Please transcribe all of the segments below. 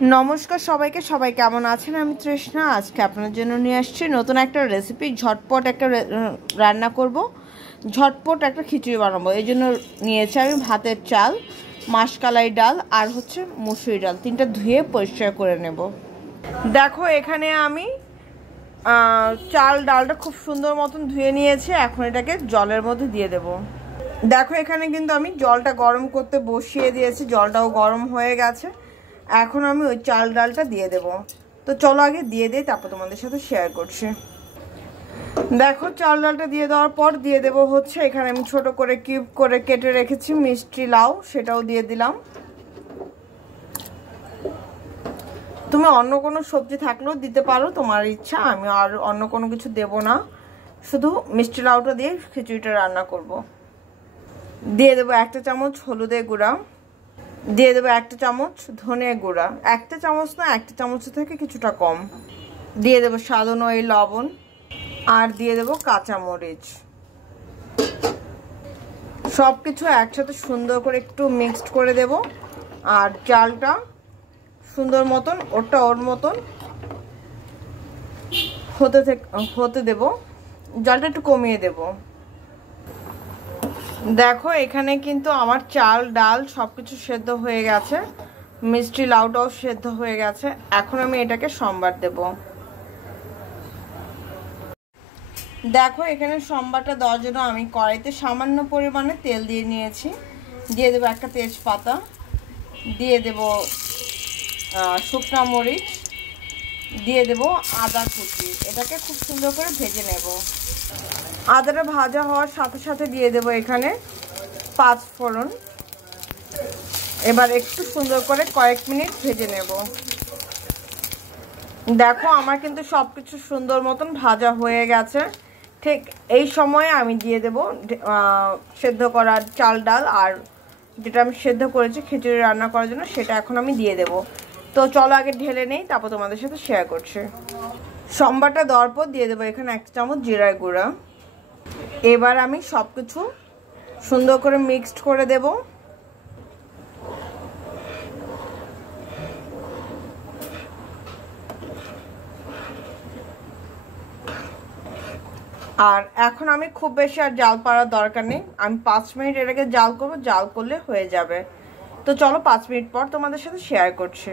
নমস্কার সবাইকে, সবাই কেমন আছেন? আমি তৃষ্ণা। আজকে আপনাদের জন্য নিয়ে আসছি নতুন একটা রেসিপি। ঝটপট একটা রান্না করব, ঝটপট একটা খিচুড়ি বানাবো। এই জন্য নিয়েছি আমি ভাতের চাল, মাসকলাই ডাল আর হচ্ছে মুসুরি ডাল। তিনটা ধুয়ে পরিষ্কার করে নেব। দেখো এখানে আমি চাল ডালটা খুব সুন্দর মতন ধুয়ে নিয়েছি। এখন এটাকে জলের মধ্যে দিয়ে দেব। দেখো এখানে কিন্তু আমি জলটা গরম করতে বসিয়ে দিয়েছি, জলটাও গরম হয়ে গেছে। এখন আমি ওই চাল ডালটা দিয়ে দেব। তো চলো আগে দিয়ে দিই, তারপর তোমাদের সাথে শেয়ার করছি। দেখো চাল ডালটা দিয়ে দেওয়ার পর দিয়ে দেব হচ্ছে, এখানে আমি ছোট করে কিউব করে কেটে রেখেছি মিষ্টি লাউ, সেটাও দিয়ে দিলাম। তুমি অন্য কোনো সবজি থাকলেও দিতে পারো, তোমার ইচ্ছা। আমি আর অন্য কোনো কিছু দেব না, শুধু মিষ্টি লাউটা দিয়ে খিচুড়িটা রান্না করব। দিয়ে দেবো 1 চামচ হলুদের গুঁড়া, দিয়ে দেবো 1 চামচ ধনে গুঁড়া, 1 চামচ না, 1 চামচ থেকে কিছুটা কম। দিয়ে দেবো স্বাদ অনুযায়ী লবণ, আর দিয়ে দেবো কাঁচামরিচ। সব কিছু একসাথে সুন্দর করে একটু মিক্সড করে দেব। আর চালটা সুন্দর মতন ওর মতন হতে দেব। জলটা একটু কমিয়ে দেব। দেখো এখানে কিন্তু আমার চাল ডাল সবকিছু সেদ্ধ হয়ে গেছে, মিষ্টি লাউটাও সেদ্ধ হয়ে গেছে। এখন আমি এটাকে সম্বার দেব। দেখো এখানে সম্বারটা দেওয়ার জন্য আমি কড়াইতে সামান্য পরিমাণে তেল দিয়ে নিয়েছি। দিয়ে দেবো একটা তেজপাতা, দিয়ে দেব শুকনো মরিচ, দিয়ে দেব আদা কুচি। এটাকে খুব সুন্দর করে ভেজে নেব। আদাটা ভাজা হওয়ার সাথে সাথে দিয়ে দেব এখানে 5 ফোড়ন। এবার একটু সুন্দর করে কয়েক মিনিট ভেজে নেব। দেখো আমার কিন্তু সব কিছু সুন্দর মতন ভাজা হয়ে গেছে। ঠিক এই সময়ে আমি দিয়ে দেব সেদ্ধ করা চাল ডাল, আর যেটা আমি সেদ্ধ করেছি খিচুড়ি রান্না করার জন্য, সেটা এখন আমি দিয়ে দেব। তো চলো আগে ঢেলে নেই, তারপর তোমাদের সাথে শেয়ার করছি। সম্বারটা দেওয়ার পর দিয়ে দেবো এখানে 1 চামচ জিরার গুঁড়া। এবার আমি সব কিছু সুন্দর করে মিক্সড করে দেব। আর এখন আমি খুব বেশি আর জাল পাড়ার দরকার নেই, আমি 5 মিনিট এটাকে জাল করব, জাল করলে হয়ে যাবে। তো চলো 5 মিনিট পর তোমাদের সাথে শেয়ার করছি।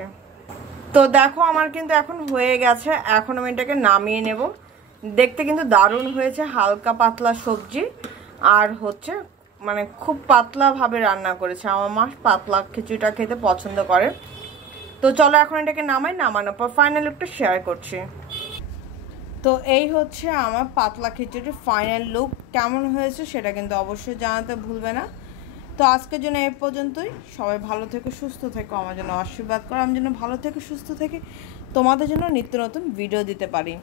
তো দেখো আমার কিন্তু এখন হয়ে গেছে। এখন আমি এটাকে নামিয়ে নেব। দেখতে কিন্তু দারুণ হয়েছে, হালকা পাতলা সবজি। আর হচ্ছে মানে খুব পাতলা ভাবে রান্না করেছে। আমার মা পাতলা খিচুড়িটা খেতে পছন্দ করে। তো চলো এখন এটাকে নামানোর পর ফাইনাল লুকটা শেয়ার করছি। তো এই হচ্ছে আমার পাতলা খিচুড়ির ফাইনাল লুক। কেমন হয়েছে সেটা কিন্তু অবশ্যই জানাতে ভুলবে না। তো আজকের জন্য এই পর্যন্তই। সবাই ভালো থেকে সুস্থ থেকো, আমার জন্য আশীর্বাদ করো, আমি যেন ভালো থেকে সুস্থ থেকে তোমাদের জন্য নিত্য নতুন ভিডিও দিতে পারি।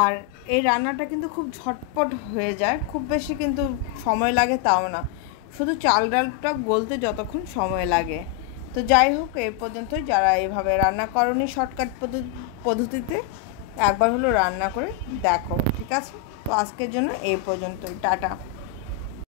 আর এই রান্নাটা কিন্তু খুব ঝটপট হয়ে যায়, খুব বেশি কিন্তু সময় লাগে তাও না, শুধু চাল ডালটা গলতে যতক্ষণ সময় লাগে। তো যাই হোক, এই পর্যন্তই। যারা এইভাবে রান্না করনি শর্টকাট পদ্ধতিতে, একবার হলো রান্না করে দেখো, ঠিক আছে? তো আজকের জন্য এই পর্যন্তই। টাটা।